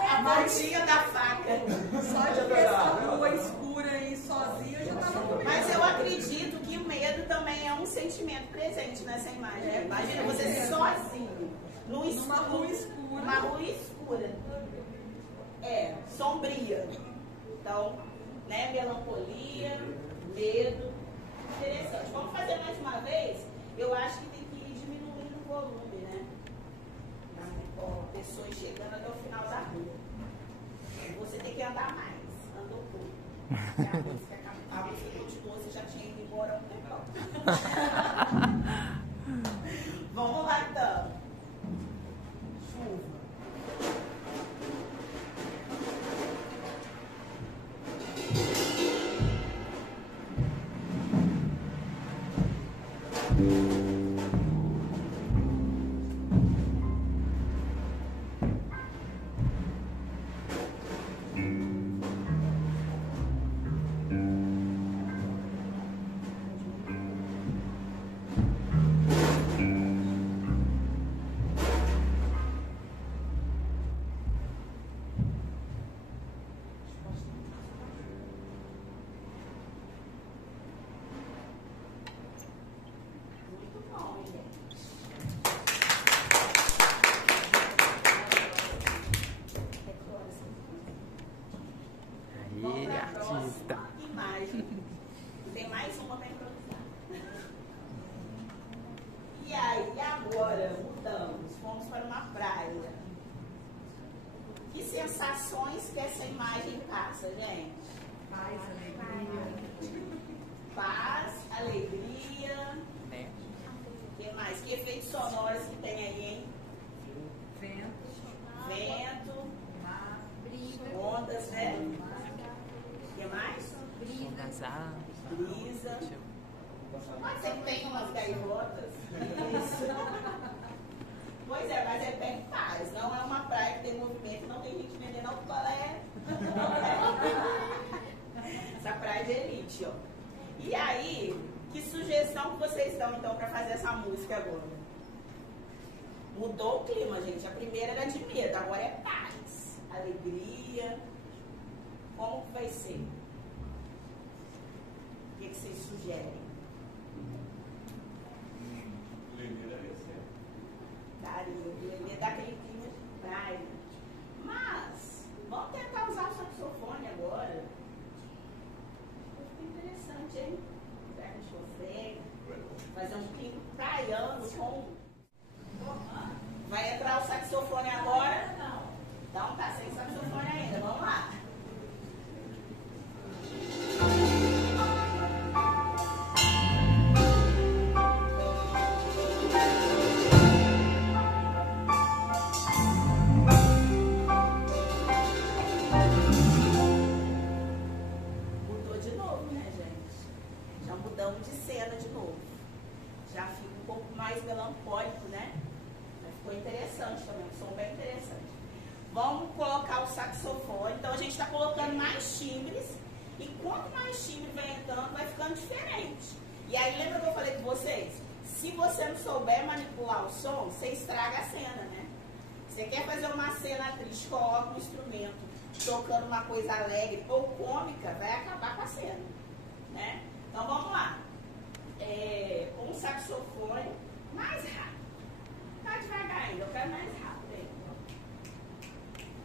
A pontinha da faca. Só de ver essa rua escura aí sozinha, eu já estava com medo. Mas eu acredito que o medo também é um sentimento presente nessa imagem. Imagina você sozinho, numa rua escura. Uma rua escura. Sombria. Então, né, melancolia, medo. Interessante. Vamos fazer mais uma vez? Eu acho que tem que ir diminuindo o volume, né? Pessoas chegando até o final da rua. Você tem que andar mais. Andou pouco. Se a música continuou, você já tinha ido embora há um tempo. Vamos lá então. Chuva. Imagem. Tem mais uma para improvisar. E aí, agora, mudamos. Fomos para uma praia. Que sensações que essa imagem passa, gente? Paz, alegria. Paz, alegria. O que mais? Que efeitos sonoros que tem aí, hein? Vento. Mar. Ondas, né? O que mais? Brisa. Pode ser que tem umas gaivotas. Isso. Pois é, mas é bem paz. Não é uma praia que tem movimento, não tem gente vendendo alcoolé. Essa praia de elite, ó. E aí, que sugestão que vocês dão então para fazer essa música agora? Mudou o clima, gente. A primeira era de medo, agora é paz, alegria. Como que vai ser? O que vocês sugerem? Daria dar aquele clima de praia. Mas, vamos tentar usar o saxofone agora. Ficou interessante, hein? Será que a gente consegue fazer um clima praiano com... Vai entrar o saxofone agora? Não. Então tá sem saxofone ainda. Vamos lá. Mudou de novo, né, gente? Já mudamos de cena de novo. Já fica um pouco mais melancólico, né? Ficou interessante também, um som bem interessante. Vamos colocar o saxofone. Então a gente está colocando mais timbres. E quanto mais timbre vai entrando, vai ficando diferente. E aí lembra que eu falei com vocês? Se você não souber manipular o som, você estraga a cena, né? Você quer fazer uma cena triste, coloca um instrumento tocando uma coisa alegre ou cômica, vai acabar com a cena, né? Então vamos lá. Com o saxofone mais rápido. Tá devagar ainda, eu quero mais rápido aí.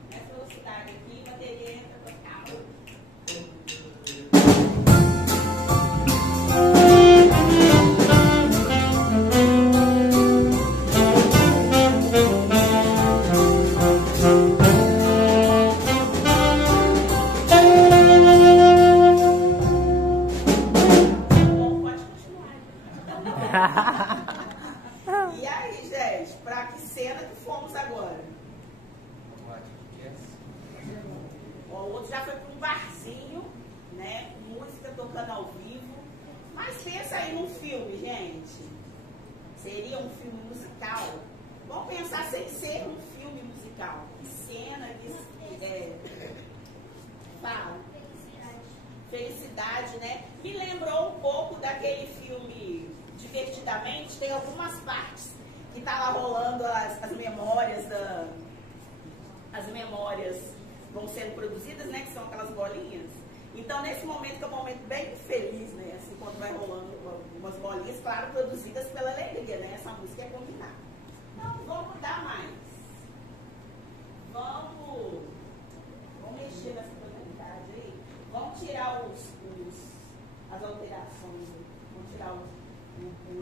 Nessa velocidade aqui, bateria entra total. Bom, pode continuar. E aí, gente, pra que cena que fomos agora? O outro já foi para um barzinho, né? Música tocando ao vivo. Mas pensa aí num filme, gente. Seria um filme musical? Vamos pensar sem ser um filme musical. Que cena, fala. Felicidade, né? Me lembrou um pouco daquele filme Divertidamente. Tem algumas partes que tá lá rolando as memórias as memórias vão sendo produzidas, né? Que são aquelas bolinhas. Então, nesse momento, que é um momento bem feliz, né? Assim, quando vai rolando umas bolinhas, claro, produzidas pela alegria, né? Essa música é combinada. Então, vamos mudar mais. Vamos mexer nessa tonalidade aí. Vamos tirar as alterações. Vamos tirar o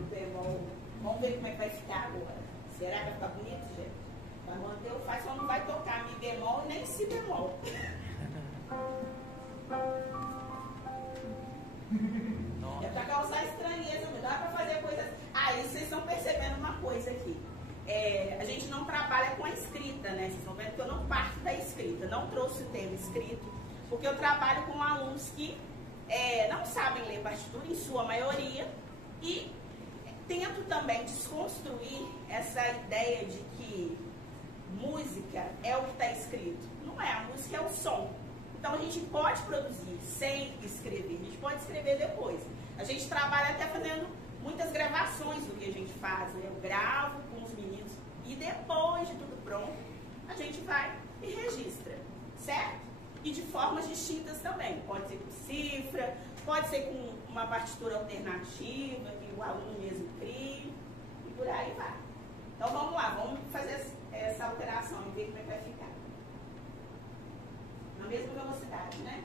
bemol. Vamos ver como é que vai ficar agora. Será que vai ficar bonito, gente? Vai manter o Fá, só não vai tocar Mi bemol nem Si bemol. É para causar estranheza, não dá para fazer coisas. Aí vocês estão percebendo uma coisa aqui. A gente não trabalha com a escrita, né? Vocês estão vendo que eu não parto da escrita, não trouxe o tema escrito, porque eu trabalho com alunos que não sabem ler partitura, em sua maioria, e tento também desconstruir essa ideia de que música é o que está escrito. Não é, a música é o som. Então a gente pode produzir sem escrever, a gente pode escrever depois. A gente trabalha até fazendo muitas gravações do que a gente faz, né? Eu gravo com os meninos e depois de tudo pronto, a gente vai e registra, certo? E de formas distintas também. Pode ser com cifra, pode ser com uma partitura alternativa, que o aluno mesmo cria, e por aí vai. Então vamos lá, vamos fazer essa alteração e ver como é que vai ficar. Na mesma velocidade, né?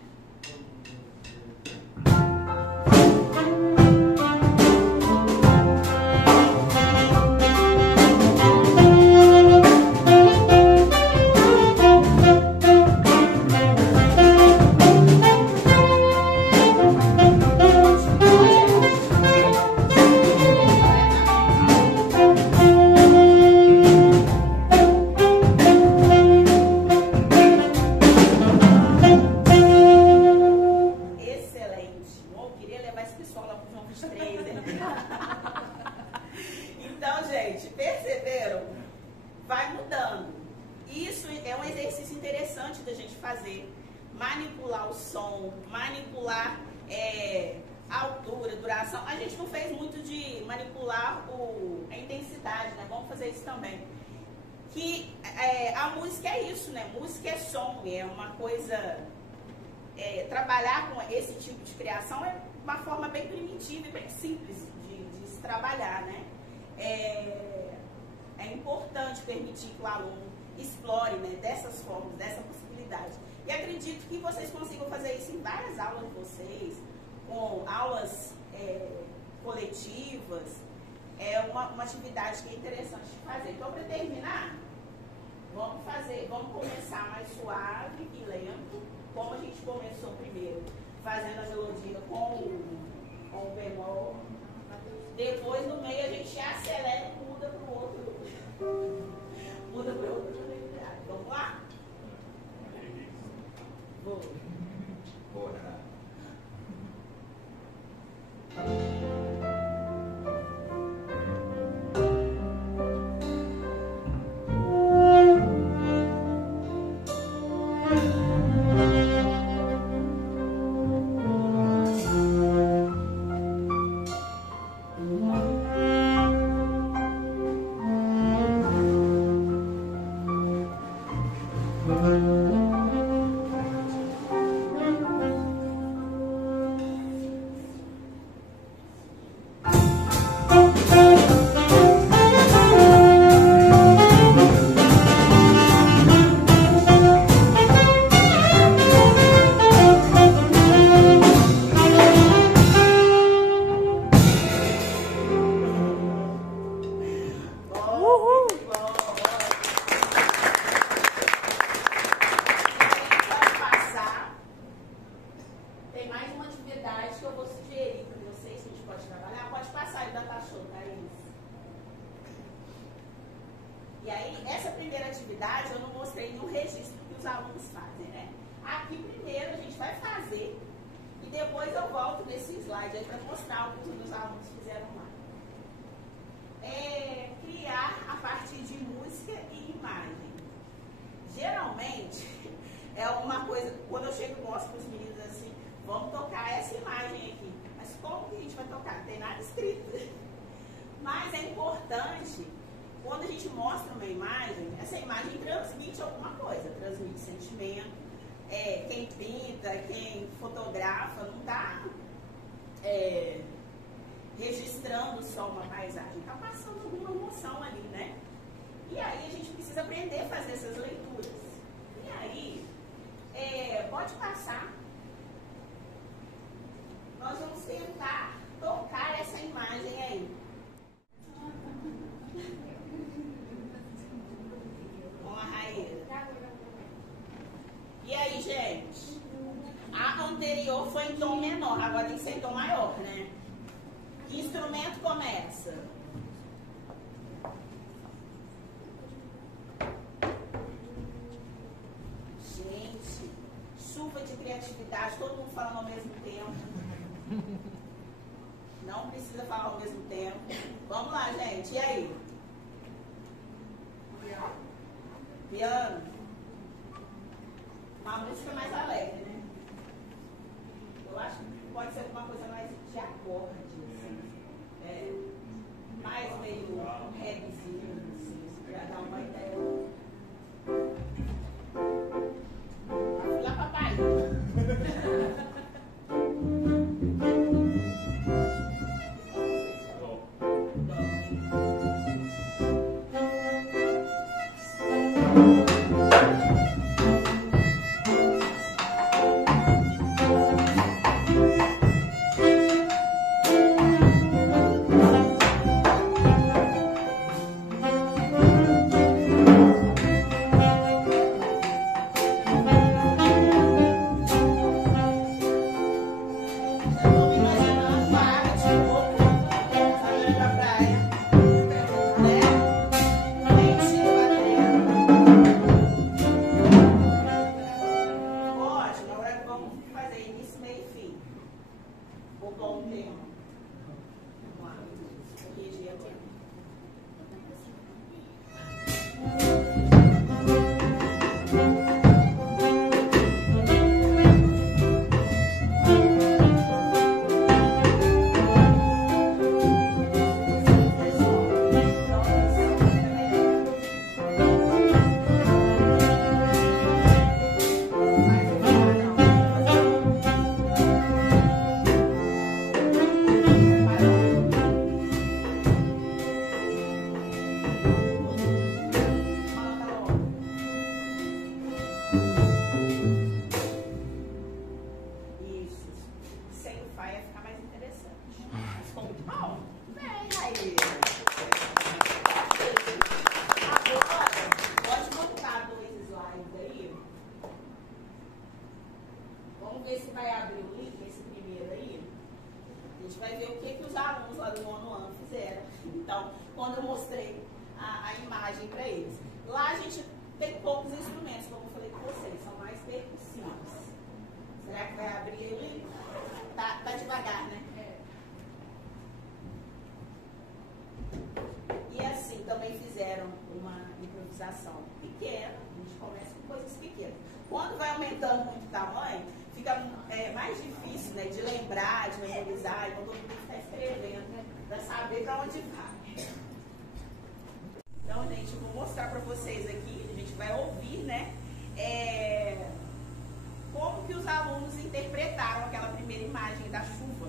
Então, gente, perceberam? Vai mudando. Isso é um exercício interessante da gente fazer. Manipular o som, manipular a altura, duração. A gente não fez muito de manipular a intensidade, né? Vamos fazer isso também. Que a música é isso, né? Música é som, é uma coisa... trabalhar com esse tipo de criação é uma forma bem primitiva e bem simples de se trabalhar, né? É importante permitir que o aluno explore, né, dessas formas, dessa possibilidade. E acredito que vocês consigam fazer isso em várias aulas de vocês, com aulas coletivas. É uma atividade que é interessante de fazer. Então, para terminar, vamos começar mais suave e lento, como a gente começou primeiro, fazendo a melodia com o bemol. Depois, no meio, a gente acelera e muda para o outro. Muda para o outro tonalidade. Vamos lá? Vou. Bora. E aí, essa primeira atividade eu não mostrei no registro que os alunos fazem, né? Aqui primeiro a gente vai fazer e depois eu volto nesse slide aí para mostrar o que os meus alunos fizeram lá. uma imagem, essa imagem transmite alguma coisa, transmite sentimento. Quem pinta, quem fotografa, não está registrando só uma paisagem, está passando alguma emoção ali, né? E aí a gente precisa aprender a fazer essas leituras. E aí, pode passar. Nós vamos tentar tocar essa imagem aí. Com a Raíra. E aí, gente? A anterior foi em tom menor, agora tem que ser em tom maior, né? Que instrumento começa? Gente, chuva de criatividade, todo mundo falando ao mesmo tempo. Não precisa falar ao mesmo tempo. Vamos lá, gente. E aí? Piano. Uma música mais alegre, né? Eu acho que pode ser alguma coisa mais de acorde, assim. Mais meio reggaezinho, assim, pra dar uma ideia. Vai lá, papai. Pequena, a gente começa com coisas pequenas. Quando vai aumentando muito o tamanho, fica mais difícil, né, de lembrar, de memorizar, então todo mundo está escrevendo para saber para onde vai. Então, gente, eu vou mostrar para vocês aqui, a gente vai ouvir, né, como que os alunos interpretaram aquela primeira imagem da chuva,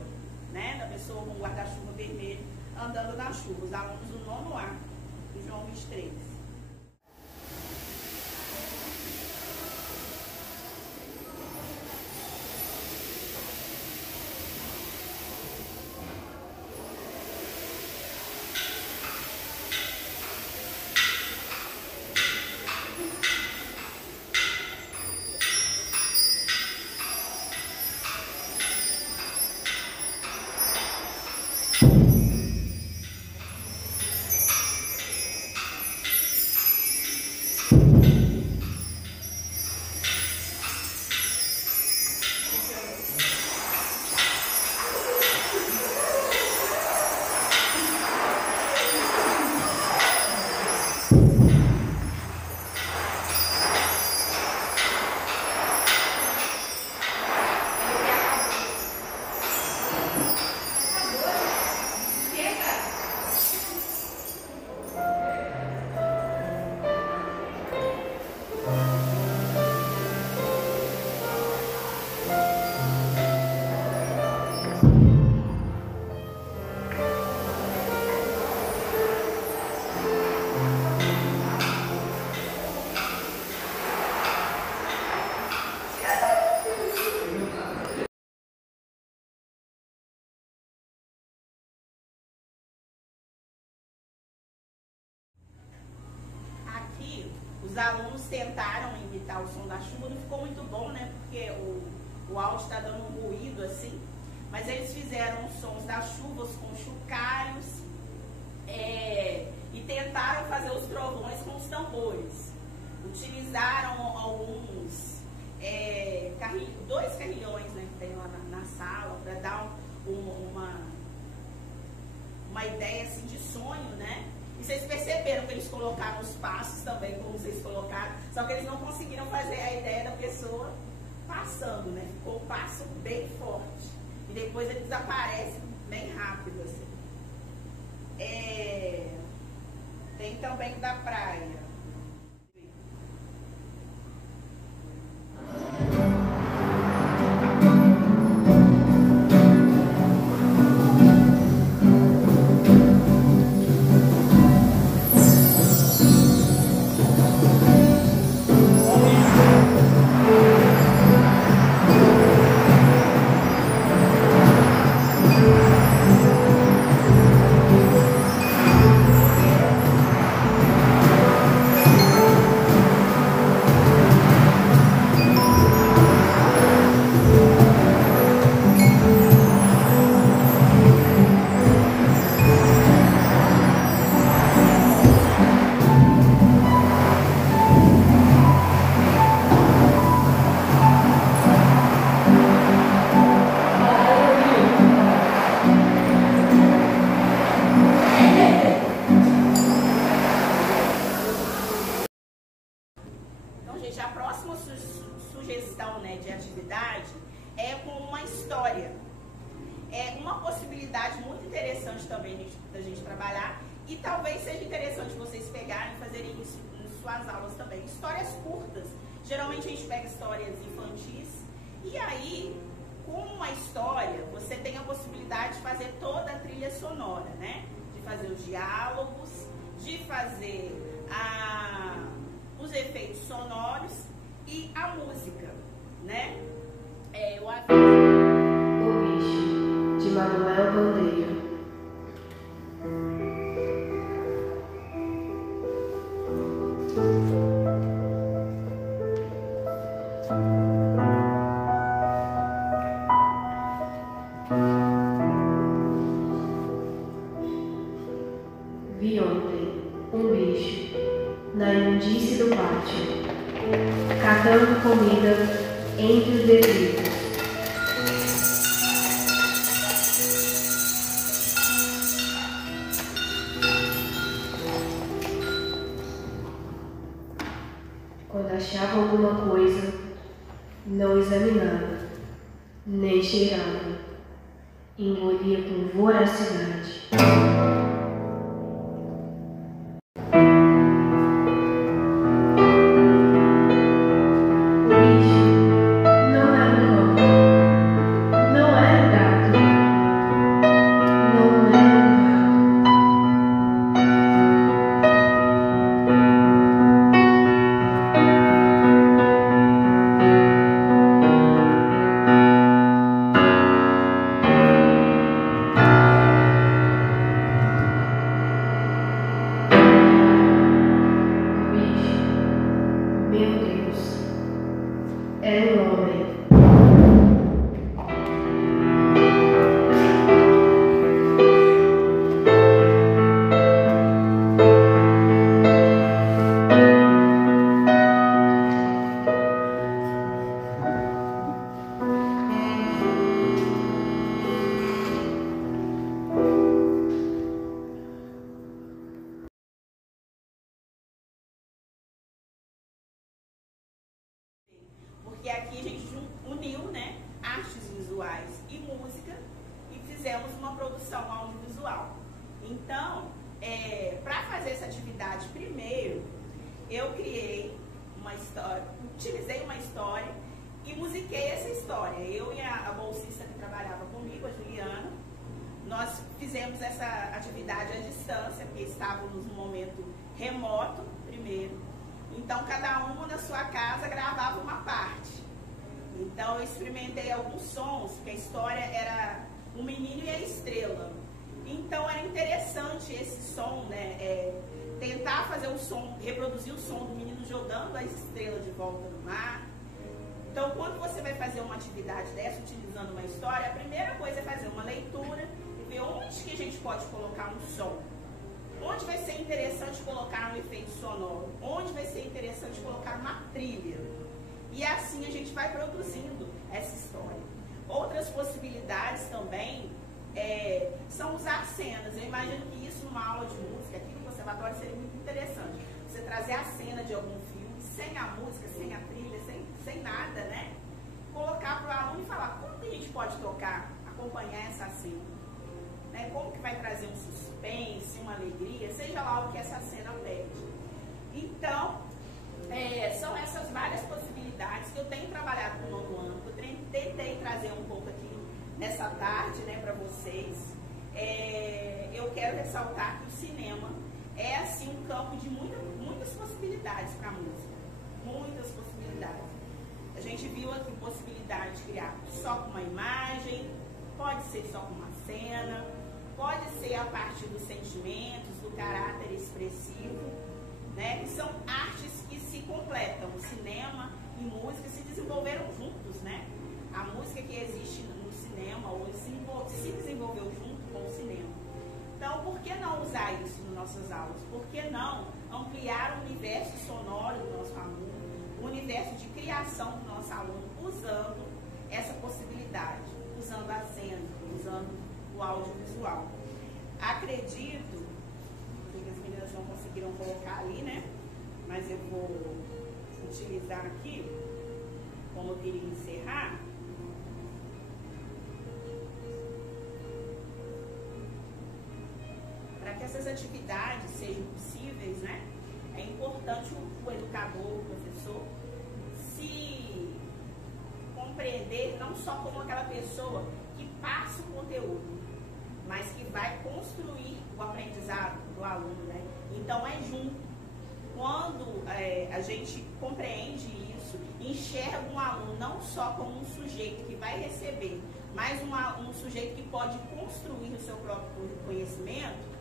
né, da pessoa com o guarda-chuva vermelho andando na chuva, os alunos do 9º A, do João 23. os alunos tentaram imitar o som da chuva, não ficou muito bom, né? Porque o áudio está dando um ruído assim. Mas eles fizeram os sons das chuvas com chocalhos e tentaram fazer os trovões com os tambores. Utilizaram alguns dois carrilhões, né, que tem lá na sala, para dar uma ideia assim, de sonho, né? E vocês perceberam que eles colocaram os passos também, como vocês colocaram, só que eles não conseguiram fazer a ideia da pessoa passando, né? Ficou o passo bem forte. E depois ele desaparece bem rápido, assim. Tem também da praia. A próxima sugestão, né, de atividade é com uma história. É uma possibilidade muito interessante também da gente trabalhar, e talvez seja interessante vocês pegarem e fazerem isso em suas aulas também. Histórias curtas. Geralmente a gente pega histórias infantis, e aí, com uma história, você tem a possibilidade de fazer toda a trilha sonora, né? De fazer os diálogos, de fazer os efeitos sonoros e a música, né? O Bicho, de Manuel Bandeira. Vi ontem um bicho na imundície do pátio, catando comida entre os detritos. Quando achava alguma coisa, não examinava, nem cheirava, engolia com voracidade. Porque aqui a gente uniu, né, artes visuais e música e fizemos uma produção audiovisual. Então, para fazer essa atividade, primeiro, eu criei uma história, utilizei uma história e musiquei essa história. Eu e a bolsista que trabalhava comigo, a Juliana, nós fizemos essa atividade à distância, porque estávamos num momento remoto, primeiro. Então, cada um na sua casa gravava uma parte. Então, eu experimentei alguns sons, porque a história era o menino e a estrela. Então, era interessante esse som, né? Tentar tentar fazer o som, reproduzir o som do menino jogando as estrelas de volta no mar. Então, quando você vai fazer uma atividade dessa, utilizando uma história, a primeira coisa é fazer uma leitura e ver onde que a gente pode colocar um som. Onde vai ser interessante colocar um efeito sonoro. Onde vai ser interessante colocar uma trilha. E assim a gente vai produzindo essa história. Outras possibilidades também são usar cenas. Eu imagino que isso numa aula de música, aqui no conservatório, seria muito interessante. Você trazer a cena de algum filme, sem a música, sem a trilha, sem nada, né? Colocar para o aluno e falar como que a gente pode tocar, acompanhar essa cena. Né? Como que vai trazer um suspense, uma alegria, seja lá o que essa cena pede. Então, são essas várias possibilidades que eu tenho trabalhado com o nono ano, que eu tentei trazer um pouco aqui nessa tarde, né, para vocês. Eu quero ressaltar que o cinema é assim um campo de muitas possibilidades para a música. Muitas possibilidades. A gente viu aqui possibilidade de criar só com uma imagem, pode ser só com uma cena, pode ser a partir dos sentimentos, do caráter expressivo, né, que são artes que se completam. O cinema e música se desenvolveram juntos, né? A música que existe no cinema hoje se desenvolveu junto com o cinema. Então, por que não usar isso nas nossas aulas? Por que não ampliar o universo sonoro do nosso aluno, o universo de criação do nosso aluno, usando essa possibilidade, usando a cena, usando o audiovisual? Acredito que as meninas não conseguiram colocar ali, né? Mas eu vou utilizar aqui, como eu queria encerrar. Para que essas atividades sejam possíveis, né? É importante o educador, o professor, se compreender não só como aquela pessoa que passa o conteúdo, mas que vai construir o aprendizado do aluno, né? Então é junto. Quando a gente compreende isso, enxerga um aluno não só como um sujeito que vai receber, mas um sujeito que pode construir o seu próprio conhecimento,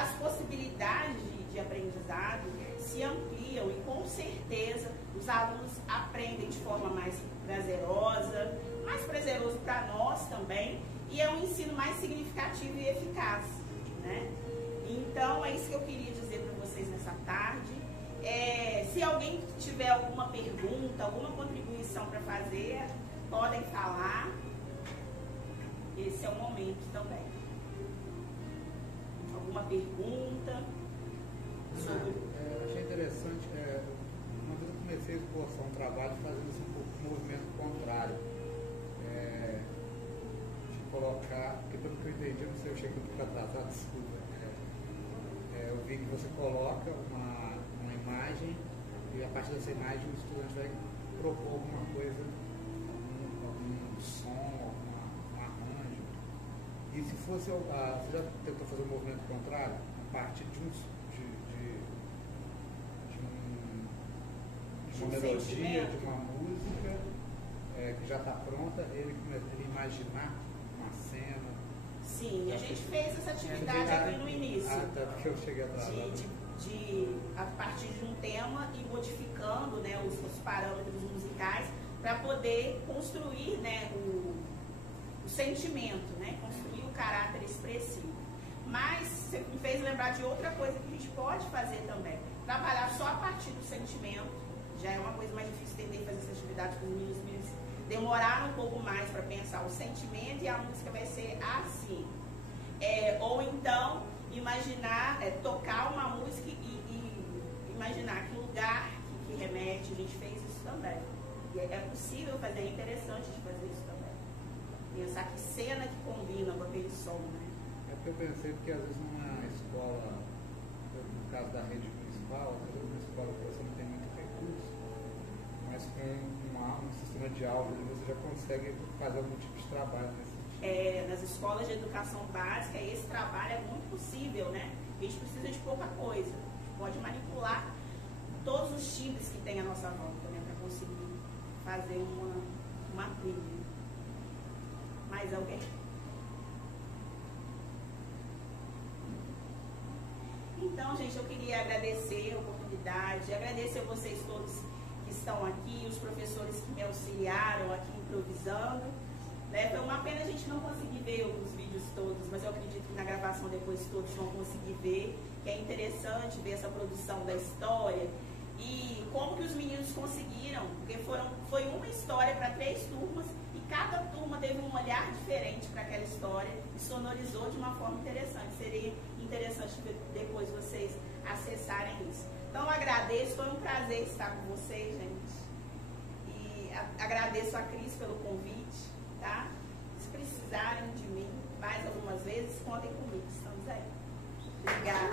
as possibilidades de aprendizado se ampliam e com certeza os alunos aprendem de forma mais prazeroso para nós também, e é um ensino mais significativo e eficaz, né? Então é isso que eu queria dizer para vocês nessa tarde. Se alguém tiver alguma pergunta, alguma contribuição para fazer, podem falar. Esse é o momento também. Alguma pergunta? Achei interessante. Uma vez eu comecei a esboçar um trabalho fazendo assim, um pouco de movimento contrário. De colocar, porque pelo que eu entendi, não sei, eu cheguei um pouco atrasado, desculpa. Eu vi que você coloca uma imagem e a partir dessa imagem o estudante vai propor alguma coisa, algum som, algum arranjo. E se fosse, você já tentou fazer um movimento contrário? A partir de uma melodia, de uma música que já está pronta, ele imaginar uma cena. Sim, a gente fez essa atividade aqui no início. Até porque eu cheguei atrasado. A partir de um tema e modificando, né, os parâmetros musicais para poder construir, né, o sentimento, né, construir o caráter expressivo. Mas você me fez lembrar de outra coisa que a gente pode fazer também. Trabalhar só a partir do sentimento. Já é uma coisa mais difícil tentar fazer essa atividade com os meninos. Demorar um pouco mais para pensar o sentimento e a música vai ser assim. Ou então, imaginar, tocar uma música e imaginar que lugar que remete. A gente fez isso também. E é possível fazer, é interessante de fazer isso também. Pensar que cena que combina com aquele som, né? É porque eu pensei que às vezes numa escola, no caso da rede municipal, às vezes numa escola que você não tem muito recurso, mas com um sistema de aula você já consegue fazer algum tipo de trabalho nesse sentido. Nas escolas de educação básica, esse trabalho é muito possível, né? A gente precisa de pouca coisa. A gente pode manipular todos os timbres que tem à nossa volta, né? Para conseguir fazer uma trilha. Mais alguém? Então, Então, gente, eu queria agradecer a oportunidade, agradecer a vocês todos que estão aqui, os professores que me auxiliaram aqui improvisando. Né? Foi uma pena a gente não conseguir ver os vídeos todos, mas eu acredito que na gravação depois todos vão conseguir ver, que é interessante ver essa produção da história e como que os meninos conseguiram, porque foi uma história para 3 turmas e cada turma teve um olhar diferente para aquela história e sonorizou de uma forma interessante. Seria interessante depois vocês acessarem isso. Então, eu agradeço, foi um prazer estar com vocês, gente. E agradeço a Cris pelo convite, tá? Se precisarem de mim mais algumas vezes, contem comigo, estamos aí. Obrigada.